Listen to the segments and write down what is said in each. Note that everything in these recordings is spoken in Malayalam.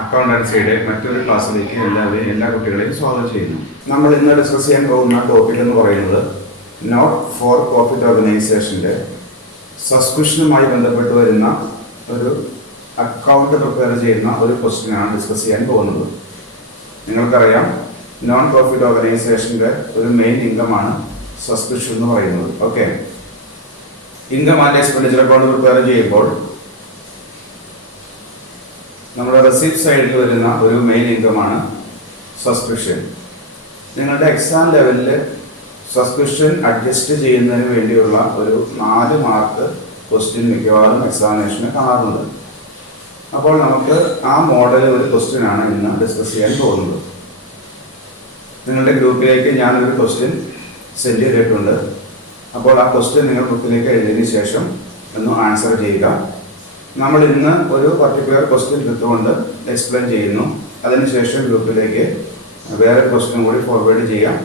അക്കൗണ്ടൻസിയുടെ മറ്റൊരു ക്ലാസ്സിലേക്ക് എല്ലാ കുട്ടികളെയും സ്വാഗതം ചെയ്യുന്നു. നമ്മൾ ഇന്ന് ഡിസ്കസ് ചെയ്യാൻ പോകുന്ന ടോപ്പിക് എന്ന് പറയുന്നത് നോട്ട് ഫോർ പ്രോഫിറ്റ് ഓർഗനൈസേഷൻ്റെ സബ്സ്ക്രിപ്ഷനുമായി ബന്ധപ്പെട്ട് വരുന്ന ഒരു അക്കൗണ്ട് പ്രിപ്പയർ ചെയ്യുന്ന ഒരു ക്വസ്റ്റ്യനാണ് ഡിസ്കസ് ചെയ്യാൻ പോകുന്നത്. നിങ്ങൾക്കറിയാം, നോൺ പ്രോഫിറ്റ് ഓർഗനൈസേഷൻ്റെ ഒരു മെയിൻ ഇൻകമാണ് സബ്സ്ക്രിപ്ഷൻ എന്ന് പറയുന്നത്. Okay, income and expenditure account prepare ചെയ്യുമ്പോൾ നമ്മുടെ റെസിപ്റ്റ് സൈഡിൽ വരുന്ന ഒരു മെയിൻ ഇൻകമാണ് സബ്സ്ക്രിപ്ഷൻ. നിങ്ങളുടെ എക്സാം ലെവലിൽ സബ്സ്ക്രിപ്ഷൻ അഡ്ജസ്റ്റ് ചെയ്യുന്നതിന് വേണ്ടിയുള്ള ഒരു 4 മാർക്ക് ക്വസ്റ്റ്യൻ മിക്കവാറും എക്സാമിനേഷന് കാണാറുണ്ട്. അപ്പോൾ നമുക്ക് ആ മോഡൽ ഒരു ക്വസ്റ്റ്യനാണ് ഇന്ന് ഡിസ്കസ് ചെയ്യാൻ പോകുന്നത്. നിങ്ങളുടെ ഗ്രൂപ്പിലേക്ക് ഞാനൊരു ക്വസ്റ്റ്യൻ സെൻഡ് ചെയ്തിട്ടുണ്ട്. അപ്പോൾ ആ ക്വസ്റ്റ്യൻ നിങ്ങൾ ബുക്കിലേക്ക് എഴുതിയതിന് ശേഷം ഒന്ന് ആൻസർ ചെയ്യുക. നമ്മൾ ഇന്ന് ഒരു പർട്ടിക്കുലർ ക്വസ്റ്റ്യൻ എടുത്തുകൊണ്ട് എക്സ്പ്ലെയിൻ ചെയ്യുന്നു. അതിനുശേഷം ഗ്രൂപ്പിലേക്ക് വേറെ ക്വസ്റ്റ്യൻ കൂടി ഫോർവേഡ് ചെയ്യാം.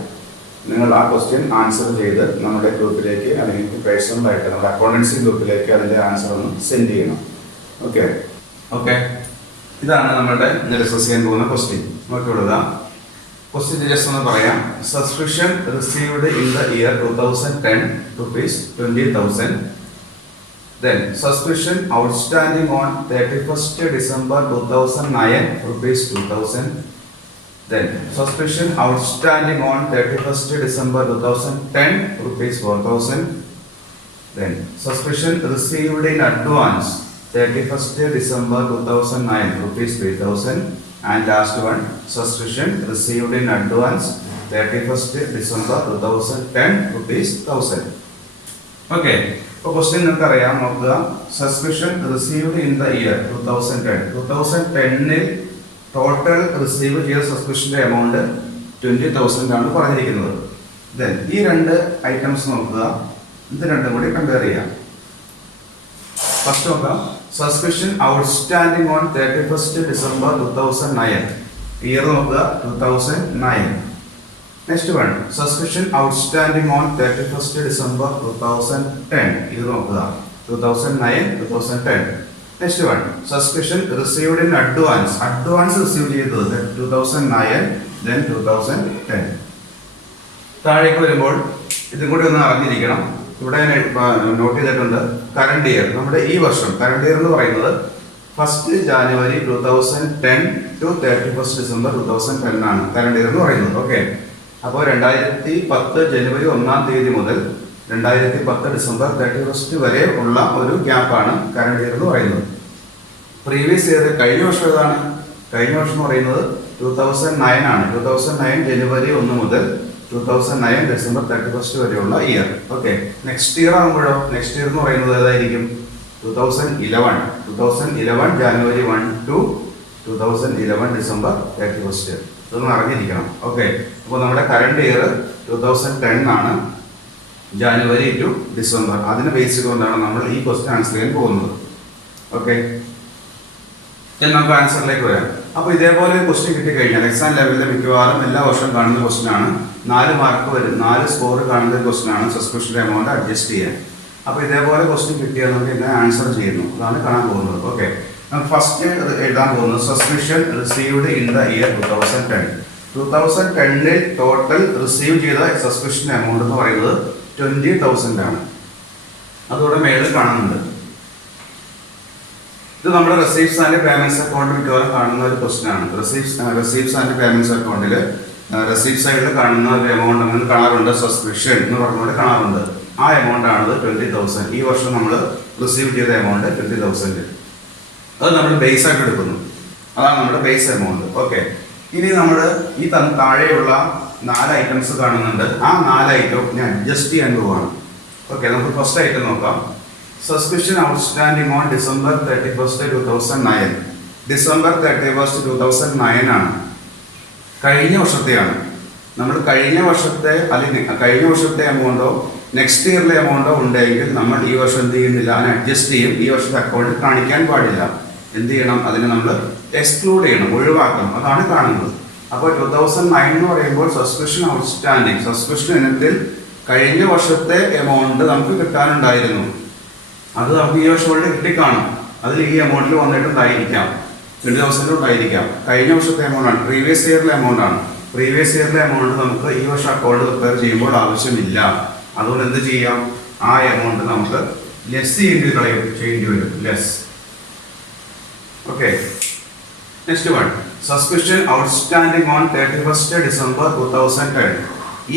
നിങ്ങൾ ആ ക്വസ്റ്റ്യൻ ആൻസർ ചെയ്ത് നമ്മുടെ ഗ്രൂപ്പിലേക്ക് അല്ലെങ്കിൽ പേഴ്സണലായിട്ട് നമ്മുടെ അക്കൗണ്ടൻസി ഗ്രൂപ്പിലേക്ക് അതിൻ്റെ ആൻസർ ഒന്ന് സെൻഡ് ചെയ്യണം. ഓക്കെ, ഇതാണ് നമ്മുടെ ഇന്ന് ഡിസ്കസ് ചെയ്യാൻ പോകുന്ന ക്വസ്റ്റ്യൻ. നോക്കിക്കൊള്ളുക. ക്വസ്റ്റ്യൻ ജസ്റ്റ് ഒന്ന് പറയാം. Subscription received in the year 2010 rupees 20,000. Then subscription outstanding on 31st December 2009 rupees 2,000. Then subscription outstanding on 31st December 2010 rupees 4,000. Then subscription received in advance 31st December 2009 rupees 3,000. And last one, subscription received in advance 31st December 2010 rupees 1,000. Okay. ഇപ്പോൾ ക്വസ്റ്റ്യൻ നിങ്ങൾക്ക് അറിയാം. നോക്കുക. Subscription received in the year 2010 total receive ചെയ്ത സബ്സ്ക്രിപ്ഷൻ്റെ എമൗണ്ട് 20,000 ആണ് പറഞ്ഞിരിക്കുന്നത്. ദെൻ ഈ 2 ഐറ്റംസ് നോക്കുക. ഇത് രണ്ടും കൂടി കമ്പയർ ചെയ്യാം. ഫസ്റ്റ് നോക്കാം. Subscription outstanding on 31st December 2009. Year നോക്കുക, 2009. Next one, subscription outstanding on 31st December 2010. ഇത് നോക്കുക, 2009, 2010. Next one, subscription received in advance receive ചെയ്തത് 2009, ദെൻ 2010. താഴേക്ക് വരുമ്പോൾ ഇതും കൂടി ഒന്ന് അറിഞ്ഞിരിക്കണം. ഇവിടെ നോട്ട് ചെയ്തിട്ടുണ്ട് കറണ്ട് ഇയർ. നമ്മുടെ ഈ വർഷം കറണ്ട് ഇയർ എന്ന് പറയുന്നത് 1st January 2010 to 31st December 2010 ആണ് കറണ്ട് ഇയർ എന്ന് പറയുന്നത്. ഓക്കെ, അപ്പോൾ 2010 ജനുവരി 1-ാം തീയതി മുതൽ 2010 ഡിസംബർ 31st വരെ ഉള്ള ഒരു ഗ്യാപ്പാണ് കറണ്ട് ഇയർ എന്ന് പറയുന്നത്. പ്രീവിയസ് ഇയർ കഴിഞ്ഞ വർഷം ഏതാണ്? കഴിഞ്ഞ വർഷം എന്ന് പറയുന്നത് 2009 ആണ്. 2009 ജനുവരി 1 മുതൽ 2009 ഡിസംബർ 31st വരെയുള്ള ഇയർ. ഓക്കെ, നെക്സ്റ്റ് ഇയർ ആകുമ്പോഴോ? നെക്സ്റ്റ് ഇയർ എന്ന് പറയുന്നത് ഏതായിരിക്കും? 2011 ജാനുവരി 1 to 2011 ഡിസംബർ 31st. ഇതൊന്നും അറിഞ്ഞിരിക്കണം. ഓക്കെ, അപ്പോൾ നമ്മുടെ കറണ്ട് ഇയർ 2010 ആണ്, ജാനുവരി ടു ഡിസംബർ. അതിനെ ബേസ് ചെയ്തുകൊണ്ടാണ് നമ്മൾ ഈ ക്വസ്റ്റ്യൻ ആൻസർ ചെയ്യാൻ പോകുന്നത്. ഓക്കെ, നമുക്ക് ആൻസറിലേക്ക് വരാം. അപ്പോൾ ഇതേപോലെ ക്വസ്റ്റ്യൻ കിട്ടിക്കഴിഞ്ഞാൽ എക്സാം ലെവലിൽ മിക്കവാറും എല്ലാ വർഷവും കാണുന്ന ക്വസ്റ്റ്യൻ ആണ്. 4 മാർക്ക് വരും, 4 സ്കോർ കാണുന്ന ക്വസ്റ്റ്യൻ ആണ് സബ്സ്ക്രിപ്ഷൻ്റെ എമൗണ്ട് അഡ്ജസ്റ്റ് ചെയ്യാൻ. അപ്പോൾ ഇതേപോലെ ക്വസ്റ്റ്യൻ കിട്ടിയാൽ നമുക്ക് എങ്ങനെ ആൻസർ ചെയ്യുന്നു അതാണ് കാണാൻ പോകുന്നത്. ഓക്കെ, നമുക്ക് ഫസ്റ്റ് എഴുതാൻ പോകുന്നത് subscription received in the year 2010. 2010 total receive ചെയ്ത സബ്സ്ക്രിപ്ഷൻ എമൗണ്ട് എന്ന് പറയുന്നത് 20,000 ആണ്. അതോടെ മേളിൽ കാണുന്നുണ്ട്. ഇത് നമ്മുടെ റെസീപ്റ്റ്സ് ആൻഡ് പേയ്മെന്റ്സ് അക്കൗണ്ട് മിക്കവാറും കാണുന്ന ഒരു ക്വസ്റ്റ്യൻ ആണ്. റെസീപ്റ്റ്സ് ആൻഡ് പേയ്മെന്റ്സ് അക്കൗണ്ടിൽ റെസീപ്റ്റ് സൈഡിൽ കാണുന്ന ഒരു എമൗണ്ട് അങ്ങനെ കാണാറുണ്ട്. സബ്സ്ക്രിപ്ഷൻ എന്ന് പറഞ്ഞുകൊണ്ട് കാണാറുണ്ട്. ആ എമൗണ്ട് ആണത് 20,000. ഈ വർഷം നമ്മൾ റിസീവ് ചെയ്ത എമൗണ്ട് 20,000. അത് നമ്മൾ ബേസ് ആയിട്ട് എടുക്കുന്നു. അതാണ് നമ്മുടെ ബേസ് എമൗണ്ട്. ഓക്കെ, ഇനി നമ്മൾ ഈ താഴെയുള്ള 4 ഐറ്റംസ് കാണുന്നുണ്ട്. ആ 4 ഐറ്റം ഞാൻ അഡ്ജസ്റ്റ് ചെയ്യാൻ പോവാണ്. ഓക്കെ, നമുക്ക് ഫസ്റ്റ് ഐറ്റം നോക്കാം. Subscription outstanding on December 31st 2009. December 31st 2009 ആണ്, കഴിഞ്ഞ വർഷത്തെയാണ്. നമ്മൾ കഴിഞ്ഞ വർഷത്തെ അല്ലെങ്കിൽ കഴിഞ്ഞ വർഷത്തെ എമൗണ്ടോ നെക്സ്റ്റ് ഇയറിലെ എമൗണ്ടോ ഉണ്ടെങ്കിൽ നമ്മൾ ഈ വർഷം എന്ത് ചെയ്യുന്നില്ല, അതിനെ അഡ്ജസ്റ്റ് ചെയ്യും. ഈ വർഷത്തെ അക്കൗണ്ടിൽ കാണിക്കാൻ പാടില്ല. എന്ത് ചെയ്യണം? അതിനെ നമ്മൾ എക്സ്ക്ലൂഡ് ചെയ്യണം, ഒഴിവാക്കണം. അതാണ് കാണുന്നത്. അപ്പോൾ 2009 എന്ന് പറയുമ്പോൾ സബ്സ്ക്രിപ്ഷൻ ഔട്ട്സ്റ്റാൻഡിംഗ്, സബ്സ്ക്രിപ്ഷൻ ഇനത്തിൽ കഴിഞ്ഞ വർഷത്തെ എമൗണ്ട് നമുക്ക് കിട്ടാനുണ്ടായിരുന്നു. അത് നമുക്ക് ഈ വർഷം കൊണ്ട് കിട്ടിക്കാണും. അതിൽ ഈ എമൗണ്ടിൽ വന്നിട്ടുണ്ടായിരിക്കാം. 20,000 ഉണ്ടായിരിക്കാം. കഴിഞ്ഞ വർഷത്തെ എമൗണ്ട് ആണ്, പ്രീവിയസ് ഇയറിലെ എമൗണ്ട് ആണ്. പ്രീവിയസ് ഇയറിലെ എമൗണ്ട് നമുക്ക് ഈ വർഷം അക്കൗണ്ട് പ്രിപ്പയർ ചെയ്യുമ്പോൾ ആവശ്യമില്ല. അതുകൊണ്ട് എന്ത് ചെയ്യാം, ആ എമൗണ്ട് നമുക്ക് ലെസ് ചെയ്യേണ്ടി വരും. Less. Okay. Next one, subscription outstanding on 31st December 2010.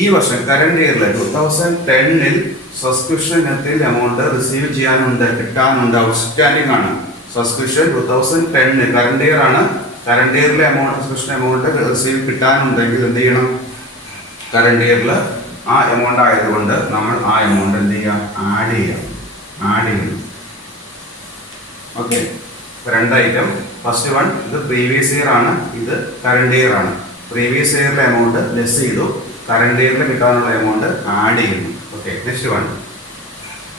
ഈ വർഷം കറണ്ട് ഇയറിൽ 2010-ൽ സബ്സ്ക്രിപ്ഷൻ ഇനത്തിൽ എമൗണ്ട് റിസീവ് ചെയ്യാനുണ്ട്, കിട്ടാനുണ്ട്, ഔട്ട്സ്റ്റാൻഡിംഗ് ആണ്. സബ്സ്ക്രിപ്ഷൻ 2010 കറണ്ട് ഇയർ ആണ്. കറണ്ട് ഇയറിലെ എമൗണ്ട്, സബ്സ്ക്രിപ്ഷൻ എമൗണ്ട് റിസീവ് കിട്ടാനുണ്ടെങ്കിൽ എന്ത് ചെയ്യണം, കറണ്ട് ഇയറിൽ ആ എമൗണ്ട് ആയതുകൊണ്ട് നമ്മൾ ആ എമൗണ്ട് എന്ത് ചെയ്യാം, ആഡ് ചെയ്യണം. ഓക്കെ. രണ്ട് ഐറ്റം. ഫസ്റ്റ് വൺ, ഇത് പ്രീവിയസ് ഇയർ ആണ്, ഇത് കറണ്ട് ഇയർ ആണ്. പ്രീവിയസ് ഇയറിലെ എമൗണ്ട് ലെസ് ചെയ്തു, കറണ്ട് ഇയറിൽ കിട്ടാനുള്ള എമൗണ്ട് ആഡ് ചെയ്യുന്നു. ഓക്കെ. നെക്സ്റ്റ് വൺ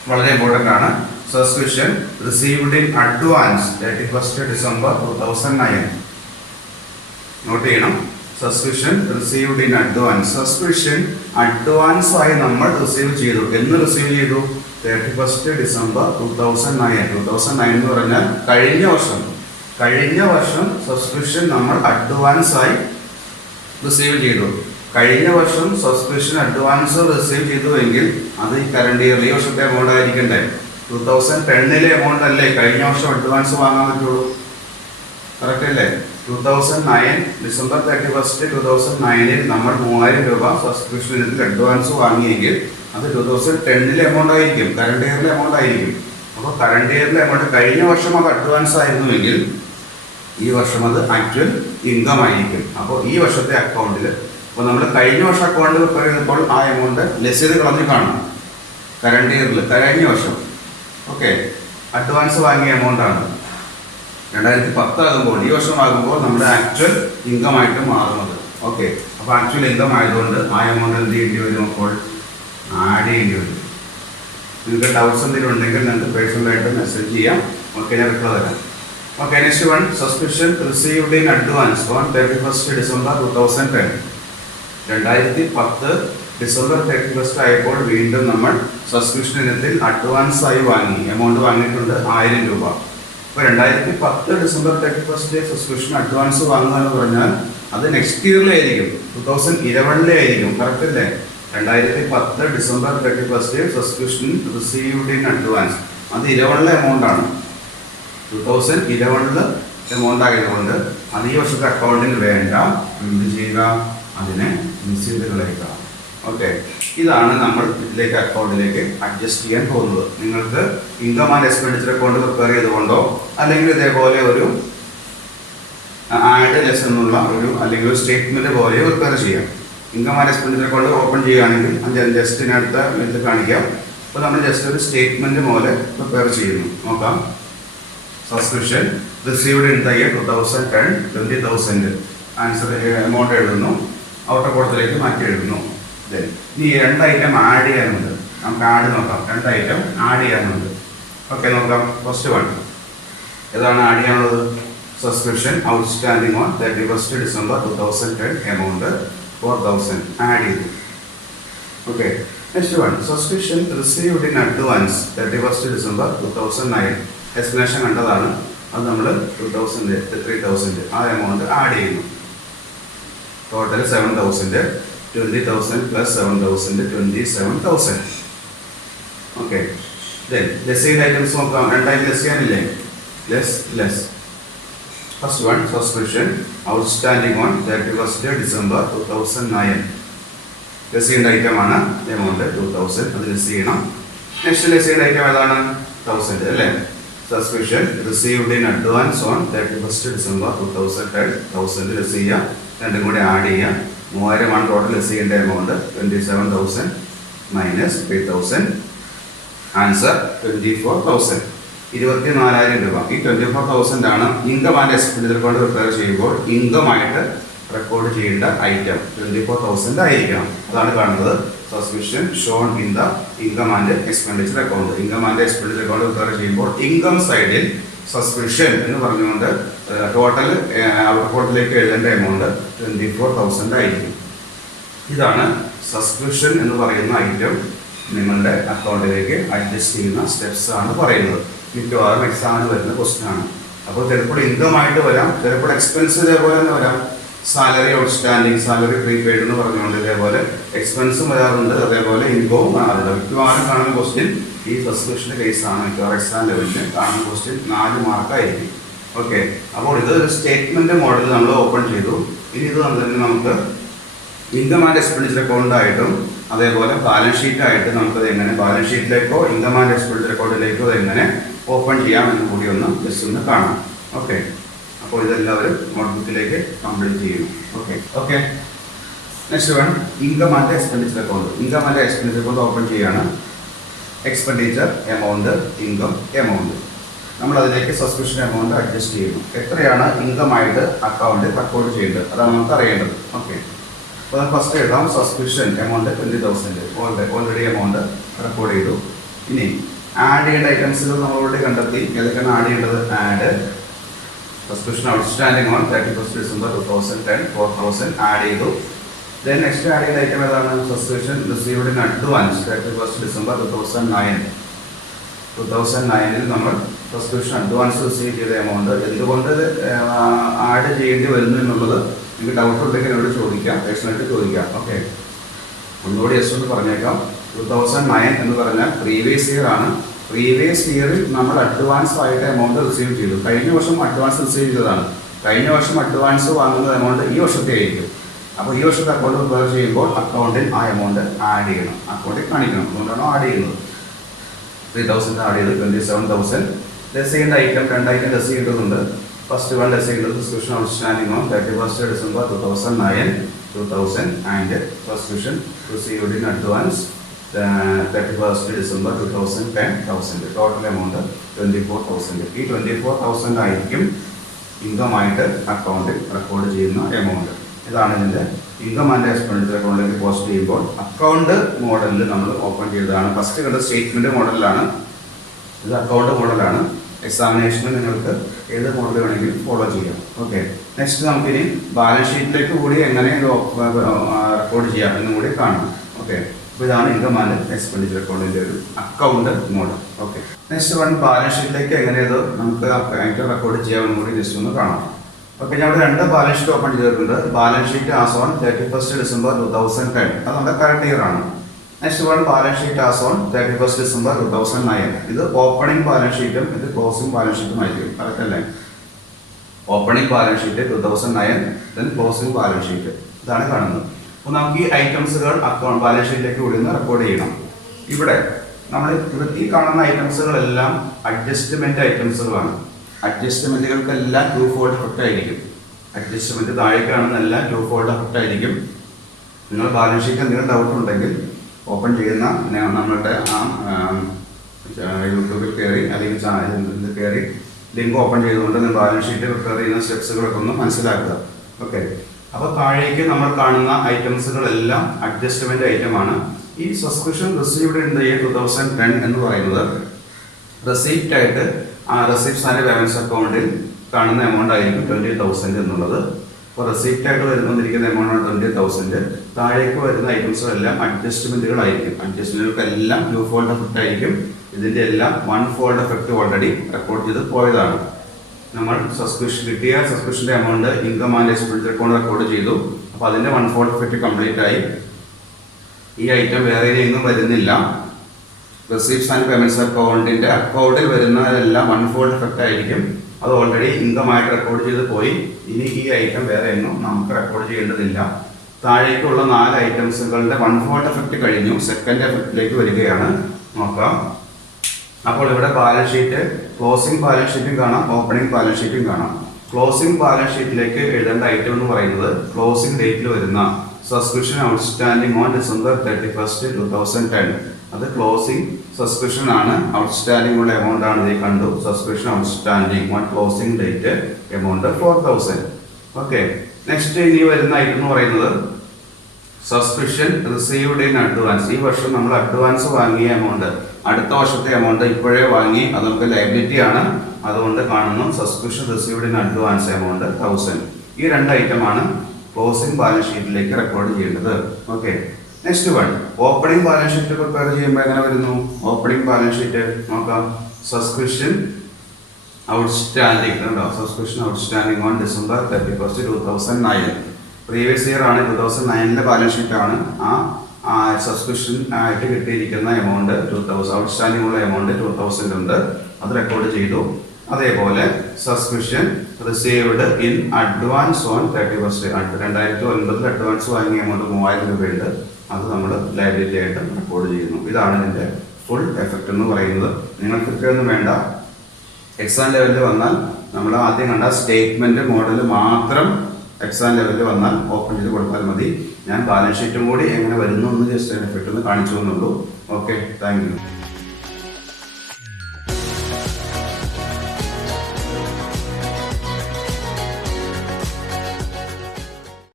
വളരെ ഇമ്പോർട്ടൻ്റ് ആണ്. Subscription received in advance 31st December 2009. Note ചെയ്യണം. Subscription received in advance. Subscription advance ആയി നമ്മൾ റിസീവ് ചെയ്തു. എന്ന് റിസീവ് ചെയ്തു? 31st December 2009. 2009 എന്ന് പറഞ്ഞാൽ കഴിഞ്ഞ വർഷം സബ്സ്ക്രിപ്ഷൻ നമ്മൾ അഡ്വാൻസ് ആയി റിസീവ് ചെയ്തു. കഴിഞ്ഞ വർഷം സബ്സ്ക്രിപ്ഷൻ അഡ്വാൻസ് റിസീവ് ചെയ്തു എങ്കിൽ അത് ഈ കറണ്ട് ഇയറിൽ ഈ വർഷത്തെ എമൗണ്ട് ആയിരിക്കണ്ടേ. 2010-ലെ എമൗണ്ട് അല്ലേ കഴിഞ്ഞ വർഷം അഡ്വാൻസ് വാങ്ങാൻ പറ്റുള്ളൂ. കറക്റ്റ് അല്ലേ? 2009 December 31st 2009-ൽ നമ്മൾ 3000 രൂപ സബ്സ്ക്രിപ്ഷൻ ഇനത്തിൽ അഡ്വാൻസ് വാങ്ങിയെങ്കിൽ അത് 2010-ലെ എമൗണ്ട് ആയിരിക്കും, കറണ്ട് ഇയറിലെ എമൗണ്ട് ആയിരിക്കും. അപ്പോൾ കറണ്ട് ഇയറിലെ എമൗണ്ട് കഴിഞ്ഞ വർഷം അത് അഡ്വാൻസ് ആയിരുന്നുവെങ്കിൽ ഈ വർഷം അത് ആക്ച്വൽ ഇൻകം ആയിരിക്കും. അപ്പോൾ ഈ വർഷത്തെ അക്കൗണ്ടിൽ, അപ്പോൾ നമ്മൾ കഴിഞ്ഞ വർഷം അക്കൗണ്ട് പ്രിപ്പയർ ചെയ്തപ്പോൾ ആ എമൗണ്ട് ലെസ് ചെയ്ത് കളഞ്ഞ് കാണണം. കറണ്ട് ഇയറിൽ കഴിഞ്ഞ വർഷം ഓക്കെ അഡ്വാൻസ് വാങ്ങിയ എമൗണ്ട് ആണ്. 2010 ആകുമ്പോൾ, ഈ വർഷം ആകുമ്പോൾ നമ്മുടെ ആക്ച്വൽ ഇൻകം ആയിട്ട് മാറുന്നത്. ഓക്കെ. അപ്പോൾ ആക്ച്വൽ ഇൻകം ആയതുകൊണ്ട് ആ എമൗണ്ട് എന്ത് ചെയ്യേണ്ടി വരും, അപ്പോൾ ആഡ് ചെയ്യേണ്ടി വരും. നിങ്ങൾക്ക് ഡൗട്ട്സ് എന്തെങ്കിലും ഉണ്ടെങ്കിൽ നിങ്ങൾക്ക് പേഴ്സണലായിട്ട് മെസ്സേജ് ചെയ്യാം. ഓക്കെ, ഞാൻ റിപ്ലൈ തരാം. Okay. Next one, subscription received in advance on 31st December 2010. 2010 December 31st ആയപ്പോൾ വീണ്ടും നമ്മൾ സബ്സ്ക്രിപ്ഷൻ ഇനത്തിൽ അഡ്വാൻസ് ആയി വാങ്ങി, എമൗണ്ട് വാങ്ങിയിട്ടുണ്ട് 1000 രൂപ. അപ്പോൾ 2010 December 31st സബ്സ്ക്രിപ്ഷൻ അഡ്വാൻസ് വാങ്ങുക എന്ന് പറഞ്ഞാൽ അത് നെക്സ്റ്റ് ഇയറിലായിരിക്കും, 2011-ലെ ആയിരിക്കും. കറക്റ്റ് അല്ലേ? 2010 December 31st subscription received in advance, അത് 11-ലെ എമൗണ്ട് ആണ്. 2011-ലെ എമൗണ്ട് ആയതുകൊണ്ട് അത് ഈ വർഷത്തെ അക്കൗണ്ടിൽ വേണ്ട. എന്ത് ചെയ്യുക, അതിനെ മിസ് ചെയ്ത് കളയുക. ഓക്കെ. ഇതാണ് നമ്മൾ ഇതിലേക്ക് അക്കൗണ്ടിലേക്ക് അഡ്ജസ്റ്റ് ചെയ്യാൻ പോകുന്നത്. നിങ്ങൾക്ക് income and expenditure account prepare ചെയ്തുകൊണ്ടോ അല്ലെങ്കിൽ ഇതേപോലെ ഒരു ആഡ് ലെസ് എന്നുള്ള അല്ലെങ്കിൽ ഒരു സ്റ്റേറ്റ്മെന്റ് പോലെ പ്രിപ്പയർ ചെയ്യാം. Income and expenditure account open ചെയ്യുകയാണെങ്കിൽ ജസ്റ്റ് അടുത്ത ഇത് കാണിക്കാം. അപ്പോൾ നമ്മൾ ജസ്റ്റ് ഒരു സ്റ്റേറ്റ്മെന്റ് പോലെ പ്രിപ്പയർ ചെയ്യുന്നു. നോക്കാം. Subscription received in the year 2010 20,000 answer amount എഴുതുന്നു, ഔട്ടർ കോളത്തിലേക്ക് മാറ്റി എഴുതുന്നു. ഇനി 2 ഐറ്റം ആഡ് ചെയ്യാനുണ്ട്. നമുക്ക് ആഡ് നോക്കാം. 2 ഐറ്റം ആഡ് ചെയ്യാനുണ്ട്. ഓക്കെ, നോക്കാം. ഫസ്റ്റ് വൺ ഏതാണ് ആഡ് ചെയ്യാനുള്ളത്? Subscription outstanding on 31st December 2010 amount 4,000 add ചെയ്തു. Okay. Next one, subscription received in advance 31st December 2009. Explanation കണ്ടതാണ്. അത് നമ്മൾ 3,000 ആ എമൗണ്ട് ആഡ് ചെയ്യുന്നു. Total 7,000, 20,000 plus 7,000 27,000. ഓക്കെ. ലെസ് ചെയ്ത ഐറ്റംസ് നോക്കാം. 2 ഐറ്റം ലെസ് ചെയ്യാനില്ലേ? Less. First one, subscription outstanding on 31st December 2009. Less ചെയ്യേണ്ട ഐറ്റമാണ് എമൗണ്ട് 2,000, അത് ലെസ് ചെയ്യണം. നെക്സ്റ്റ് ലെസ് ചെയ്യേണ്ട ഐറ്റം ഏതാണ്? 1,000 അല്ലേ? Subscription received in advance on 31st December 2010. 1,000 less ചെയ്യുക, രണ്ടും കൂടി ആഡ് ചെയ്യുക. 3,000 ടോട്ടൽ ലെസ് ചെയ്യേണ്ട എമൗണ്ട്. 27,000 minus 8,000 answer 24,000. 24,000 രൂപ. ഈ 24,000 ആണ് ഇൻകം ആൻഡ് എക്സ്പെൻഡിച്ചർ കൊണ്ട് പ്രിപ്പയർ ചെയ്യുമ്പോൾ ഇൻകം ആയിട്ട് റെക്കോർഡ് ചെയ്യേണ്ട ഐറ്റം. 24,000 ആയിരിക്കണം. അതാണ് കാണുന്നത്. Subscription shown in the income and expenditure account. Income and expenditure account prepare ചെയ്യുമ്പോൾ ഇൻകം സൈഡിൽ സബ്സ്ക്രിപ്ഷൻ എന്ന് പറഞ്ഞുകൊണ്ട് ടോട്ടൽ ഔട്ട്പുട്ടിലേക്ക് എഴുതേണ്ട എമൗണ്ട് 24,000 ആയിരിക്കും. ഇതാണ് സബ്സ്ക്രിപ്ഷൻ എന്ന് പറയുന്ന ഐറ്റം നിങ്ങളുടെ അക്കൗണ്ടിലേക്ക് അഡ്ജസ്റ്റ് ചെയ്യുന്ന സ്റ്റെപ്സ് ആണ് പറയുന്നത്. മിക്കവാറും എക്സാമിന് വരുന്ന ക്വസ്റ്റ്യൻ ആണ്. അപ്പോൾ ചിലപ്പോൾ ഇൻകം ആയിട്ട് വരാം, ചിലപ്പോൾ എക്സ്പെൻസ് ഇതേപോലെ തന്നെ വരാം. സാലറി ഔട്ട്സ്റ്റാൻഡിങ്, സാലറി പ്രീപെയ്ഡ് എന്ന് പറഞ്ഞുകൊണ്ട് ഇതേപോലെ എക്സ്പെൻസും വരാറുണ്ട്, അതേപോലെ ഇൻകവും കാണാറുണ്ട്. മിക്കവാറും കാണുന്ന ക്വസ്റ്റ്യൻ ഈ സബ്സ്ക്രിപ്ഷൻ്റെ കേസാണ്. മിക്കവാറും എക്സാം ലെവലിൽ കാണുന്ന ക്വസ്റ്റ്യൻ 4 മാർക്കായിരിക്കും. ഓക്കെ, അപ്പോൾ ഇത് ഒരു സ്റ്റേറ്റ്മെന്റ് മോഡൽ നമ്മൾ ഓപ്പൺ ചെയ്തു. ഇനി ഇത് തന്നെ നമുക്ക് ഇൻകം ആൻഡ് എക്സ്പെൻഡിച്ചർ അക്കൗണ്ട് ആയിട്ടും അതേപോലെ ബാലൻസ് ഷീറ്റ് ആയിട്ട് നമുക്കത് എങ്ങനെ ബാലൻസ് ഷീറ്റിലേക്കോ ഇൻകം ആൻഡ് എക്സ്പെൻഡിച്ചർ അക്കൗണ്ടിലേക്കോ എങ്ങനെ ഓപ്പൺ ചെയ്യാം എന്ന് കൂടി ഒന്ന് ജസ്റ്റ് ഒന്ന് കാണാം. ഓക്കെ, അപ്പോൾ ഇതെല്ലാവരും നോട്ട്ബുക്കിലേക്ക് കംപ്ലീറ്റ് ചെയ്യുന്നു. Okay next one income and expenditure account. Income and expenditure account open ചെയ്യുകയാണ്. എക്സ്പെൻഡിച്ചർ എമൗണ്ട്, ഇൻകം എമൗണ്ട്, നമ്മൾ അതിലേക്ക് സബ്സ്ക്രിപ്ഷൻ എമൗണ്ട് അഡ്ജസ്റ്റ് ചെയ്യുന്നു. എത്രയാണ് ഇൻകം ആയിട്ട് അക്കൗണ്ട് റെക്കോർഡ് ചെയ്യേണ്ടത്, അതാണ് നമുക്ക് അറിയേണ്ടത്. ഓക്കെ, അപ്പോൾ ഫസ്റ്റ് എഴുതാം subscription amount 20,000 already amount record ചെയ്തു. ഇനി ആഡ് ചെയ്യേണ്ട ഐറ്റംസുകൾ നമ്മളോട് കണ്ടെത്തി. ഏതൊക്കെയാണ് ആഡ് ചെയ്യേണ്ടത്? Add subscription outstanding on 31st December 2010 4,000 add ചെയ്തു. ദെൻ നെക്സ്റ്റ് ആഡ് ചെയ്ത ഐറ്റം ഏതാണ്? Subscription received in advance 31st December 2009 നമ്മൾ സബ്സ്ക്രിപ്ഷൻ അഡ്വാൻസ് റിസീവ് ചെയ്ത എമൗണ്ട്. എന്തുകൊണ്ട് ആഡ് ചെയ്യേണ്ടി വരുന്നു എന്നുള്ളത് നിങ്ങൾക്ക് ഡൗട്ട് ഉണ്ടെങ്കിൽ എന്നോട് ചോദിക്കാം, പേഴ്സണലായിട്ട് ചോദിക്കാം. ഓക്കെ, ഒന്നുകൂടി ജസ്റ്റ് ഒന്ന് പറഞ്ഞേക്കാം. 2009 എന്ന് പറഞ്ഞാൽ പ്രീവിയസ് ഇയർ ആണ്. പ്രീവിയസ് ഇയറിൽ നമ്മൾ അഡ്വാൻസ് ആയിട്ട് എമൗണ്ട് റിസീവ് ചെയ്തു. കഴിഞ്ഞ വർഷം അഡ്വാൻസ് റിസീവ് ചെയ്തതാണ്. കഴിഞ്ഞ വർഷം അഡ്വാൻസ് വാങ്ങുന്ന എമൗണ്ട് ഈ വർഷത്തെ ആയിരിക്കും. അപ്പോൾ ഈ വർഷത്തെ അക്കൗണ്ട് പ്രിപ്പയർ ചെയ്യുമ്പോൾ അക്കൗണ്ടിൽ ആ എമൗണ്ട് ആഡ് ചെയ്യണം, അക്കൗണ്ടിൽ കാണിക്കണം. അതുകൊണ്ടാണ് ആഡ് ചെയ്യുന്നത്. 3,000 ആഡ് ചെയ്ത് 27,000. ലെസ് ചെയ്യേണ്ട ഐറ്റം 2 ഐറ്റം ലെസ് ചെയ്യേണ്ടതുണ്ട്. ഫസ്റ്റ് വൺ ലെസ് ചെയ്യേണ്ടത് subscription outstanding on 31st December 2009 2,000 and subscription received in advance 31st December 2010 1,000. Total amount 24,000. ഈ 24,000 ആയിരിക്കും ഇൻകം ആയിട്ട് അക്കൗണ്ടിൽ റെക്കോർഡ് ചെയ്യുന്ന എമൗണ്ട്. ഇതാണ് ഇതിൻ്റെ ഇൻകം ആൻഡ് എക്സ്പെൻഡിച്ചർ അക്കൗണ്ടിലേക്ക് പോസ്റ്റ് ചെയ്യുമ്പോൾ അക്കൗണ്ട് മോഡലിൽ നമ്മൾ ഓപ്പൺ ചെയ്തതാണ്. ഫസ്റ്റ് കണ്ട സ്റ്റേറ്റ്മെന്റ് മോഡലിലാണ്, ഇത് അക്കൗണ്ട് മോഡലാണ്. എക്സാമിനേഷന് നിങ്ങൾക്ക് ഏത് മോഡൽ വേണമെങ്കിലും ഫോളോ ചെയ്യാം. ഓക്കെ, നെക്സ്റ്റ് നമുക്കിനി ബാലൻസ് ഷീറ്റിലേക്ക് കൂടി എങ്ങനെ റെക്കോർഡ് ചെയ്യാം എന്നും കൂടി കാണാം. ഓക്കെ, അപ്പോൾ ഇതാണ് ഇൻകം ആൻഡ് എക്സ്പെൻഡിച്ചർ അക്കൗണ്ടിൻ്റെ ഒരു account model. Okay, next one balance ഷീറ്റിലേക്ക് എങ്ങനെ ഇത് നമുക്ക് ഐറ്റം റെക്കോർഡ് ചെയ്യാമെന്നും കൂടി ജസ്റ്റ് ഒന്ന് കാണാം. ഓക്കെ, ഞാൻ ഇവിടെ 2 ബാലൻസ് ഷീറ്റ് ഓപ്പൺ ചെയ്തിട്ടുണ്ട്. Balance sheet as on 31st December 2010, അത് നമ്മുടെ കറണ്ട് ഇയർ ആണ്. Next one balance sheet as on 31st December 2009. ഇത് ഓപ്പണിംഗ് ബാലൻസ് ഷീറ്റും ഇത് ക്ലോസിംഗ് ബാലൻസ് ഷീറ്റും ആയിരിക്കും. കറക്റ്റ് അല്ലേ? Opening balance sheet 2009, then closing balance sheet, ഇതാണ് കാണുന്നത്. അപ്പോൾ നമുക്ക് ഈ ഐറ്റംസുകൾ അക്കൗണ്ട് ബാലൻസ് ഷീറ്റിലേക്ക് കൂടി ഒന്ന് റെക്കോർഡ് ചെയ്യണം. ഇവിടെ നമ്മൾ ഈ കാണുന്ന ഐറ്റംസുകളെല്ലാം അഡ്ജസ്റ്റ്മെന്റ് ഐറ്റംസുകളാണ്. അഡ്ജസ്റ്റ്മെന്റുകൾക്കെല്ലാം 2 ഫോൾഡ് എഫക്റ്റ് ആയിരിക്കും. അഡ്ജസ്റ്റ്മെന്റ് താഴെ കാണുന്ന എല്ലാം 2 ഫോൾഡ് എഫക്റ്റ് ആയിരിക്കും. നിങ്ങൾ ബാലൻസ് ഷീറ്റ് എന്തെങ്കിലും ഡൗട്ട് ഉണ്ടെങ്കിൽ ഓപ്പൺ ചെയ്യുന്ന നമ്മളുടെ യൂട്യൂബിൽ കയറി അല്ലെങ്കിൽ ചാനലിൽ കയറി ലിങ്ക് ഓപ്പൺ ചെയ്തുകൊണ്ട് നിങ്ങൾ ബാലൻസ് ഷീറ്റ് പ്രിപ്പയർ ചെയ്യുന്ന സ്റ്റെപ്സുകളൊക്കെ ഒന്ന് മനസ്സിലാക്കുക. ഓക്കെ, അപ്പോൾ താഴേക്ക് നമ്മൾ കാണുന്ന ഐറ്റംസുകളെല്ലാം അഡ്ജസ്റ്റ്മെന്റ് ഐറ്റമാണ്. ഈ subscription received in the year 2010 എന്ന് പറയുന്നത് റെസിപ്റ്റ് ആയിട്ട് റെസിപ്റ്റ്സ് ആൻഡ് പേയ്മെന്റ്സ് അക്കൗണ്ടിൽ കാണുന്ന എമൗണ്ട് ആയിരിക്കും 20,000 എന്നുള്ളത്. അപ്പോൾ റെസിപ്റ്റ് ആയിട്ട് വന്നിരിക്കുന്ന എമൗണ്ട് 20,000. താഴേക്ക് വരുന്ന ഐറ്റംസുകളെല്ലാം അഡ്ജസ്റ്റ്മെന്റുകളായിരിക്കും. അഡ്ജസ്റ്റ്മെന്റുകൾക്കെല്ലാം 2 ഫോൾഡ് എഫക്റ്റ് ആയിരിക്കും. ഇതിന്റെ എല്ലാം 1 ഫോൾഡ് എഫക്റ്റ് ഓൾറെഡി റെക്കോർഡ് ചെയ്ത് പോയതാണ്. നമ്മൾ കിട്ടിയ സബ്സ്ക്രിപ്ഷന്റെ amount income and expenditure account record ചെയ്തു. അപ്പോൾ അതിന്റെ 1 ഫോൾഡ് എഫക്റ്റ് കംപ്ലീറ്റ് ആയി. ഈ ഐറ്റം വേറെ എങ്ങും വരുന്നില്ല. റെസിപ്റ്റ്സ് ആൻഡ് പേയ്മെന്റ്സ് അക്കൗണ്ടിന്റെ അക്കൗണ്ടിൽ വരുന്നതെല്ലാം 1 ഫോൾഡ് എഫക്റ്റ് ആയിരിക്കും. അത് ഓൾറെഡി ഇൻകം ആയിട്ട് റെക്കോർഡ് ചെയ്ത് പോയി. ഇനി ഈ ഐറ്റം വേറെ എങ്ങും നമുക്ക് റെക്കോർഡ് ചെയ്യേണ്ടതില്ല. താഴേക്കുള്ള 4 ഐറ്റംസുകളുടെ 1 ഫോൾഡ് എഫക്റ്റ് കഴിഞ്ഞു. സെക്കൻഡ് എഫക്റ്റിലേക്ക് വരികയാണ്. നോക്കാം. അപ്പോൾ ഇവിടെ ബാലൻസ് ഷീറ്റ്, ക്ലോസിംഗ് ബാലൻസ് ഷീറ്റും കാണാം, ഓപ്പണിംഗ് ബാലൻസ് ഷീറ്റും കാണാം. ക്ലോസിംഗ് ബാലൻസ് ഷീറ്റിലേക്ക് എഴുതേണ്ട ഐറ്റം എന്ന് പറയുന്നത് ക്ലോസിംഗ് ഡേറ്റിൽ വരുന്ന subscription outstanding on December 31st 2010. അത് ക്ലോസിംഗ് സബ്സ്ക്രിപ്ഷൻ ആണ്. ഔട്ട്സ്റ്റാൻഡിംഗ് ഉള്ള എമൗണ്ട് ആണ് ഇത് കണ്ടു. Subscription outstanding on closing date amount 4,000. Okay, next ഇനി വരുന്ന ഐറ്റം എന്ന് പറയുന്നത് സബ്സ്ക്രിപ്ഷൻ റിസീവ്ഡ് ഇൻ അഡ്വാൻസ്. ഈ വർഷം നമ്മൾ അഡ്വാൻസ് വാങ്ങിയ എമൗണ്ട്, അടുത്ത വർഷത്തെ എമൗണ്ട് ഇപ്പോഴേ വാങ്ങി, അത് നമുക്ക് ലയബിലിറ്റി ആണ്. അതുകൊണ്ട് കാണുന്നു subscription received in advance amount 1,000. ഈ 2 ഐറ്റമാണ് ക്ലോസിംഗ് ബാലൻസ് ഷീറ്റിലേക്ക് റെക്കോർഡ് ചെയ്യേണ്ടത്. Okay, next one opening balance sheet prepare ചെയ്യുമ്പോൾ എങ്ങനെ വരുന്നു? ഓപ്പണിംഗ് ബാലൻസ് ഷീറ്റ് നോക്കാം. സബ്സ്ക്രിപ്ഷൻ ഔട്ട്സ്റ്റാൻഡിങ് ഉണ്ടോ, subscription outstanding on December 31, 2009. Previous year ആണ് 2009 ബാലൻസ് ഷീറ്റ് ആണ്. ആ സബ്സ്ക്രിപ്ഷൻ ആയിട്ട് കിട്ടിയിരിക്കുന്ന എമൗണ്ട് 2000, ഔട്ട്സ്റ്റാൻഡിംഗ് ഉള്ള എമൗണ്ട് 2000 ഉണ്ട്, അത് റെക്കോർഡ് ചെയ്തു. അതേപോലെ subscription received in advance on 31, 2009 advance വാങ്ങിയ എമൗണ്ട് 3000 രൂപയുണ്ട്, അത് നമ്മൾ ലയബിലിറ്റി ആയിട്ട് റെക്കോർഡ് ചെയ്യുന്നു. ഇതാണ് ഇതിൻ്റെ ഫുൾ എഫക്റ്റ് എന്ന് പറയുന്നത്. നിങ്ങൾക്ക് ഇത്രയൊന്നും വേണ്ട. എക്സാം ലെവലിൽ വന്നാൽ നമ്മൾ ആദ്യം കണ്ട സ്റ്റേറ്റ്മെന്റ് മോഡൽ മാത്രം എക്സാം ലെവലിൽ വന്നാൽ ഓപ്പൺ ചെയ്ത് കൊടുത്താൽ മതി. ഞാൻ ബാലൻസ് ഷീറ്റും കൂടി എങ്ങനെ വരുന്നു എന്ന് ജസ്റ്റ് എഫക്റ്റ് ഒന്ന് കാണിച്ചു എന്നുള്ളൂ. Okay, thank you.